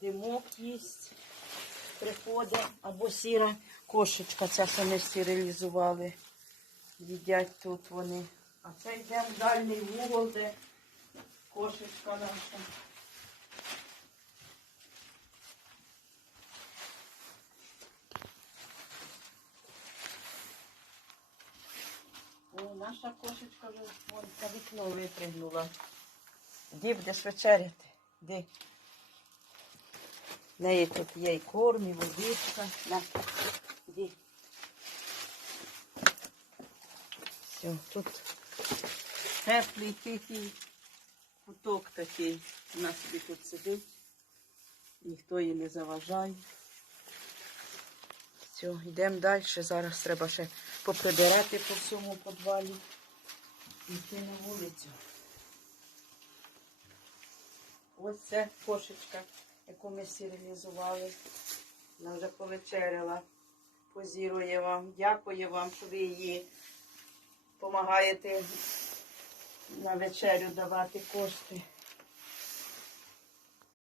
димок їсть, приходить, або сіра кошечка, ця що ми стерилізували. Їдять тут вони. А це йдемо в дальній вугол, де кошечка наша. О, наша кошечка вже вон вікно випригнула. Ді будеш вечеряти. Ди. В неї тут є і корм, і водичка. На, ді. Все, тут теплий, тихий куток такий. Вона собі тут сидить. Ніхто їй не заважає. Все, йдемо далі. Зараз треба ще поприбирати по всьому підвалі. І йти на вулицю. Ось це кошечка, яку ми стерилізували. Вона вже повечеряла. Позірує вам. Дякую вам, що ви її допомагаєте на вечерю давати кошти.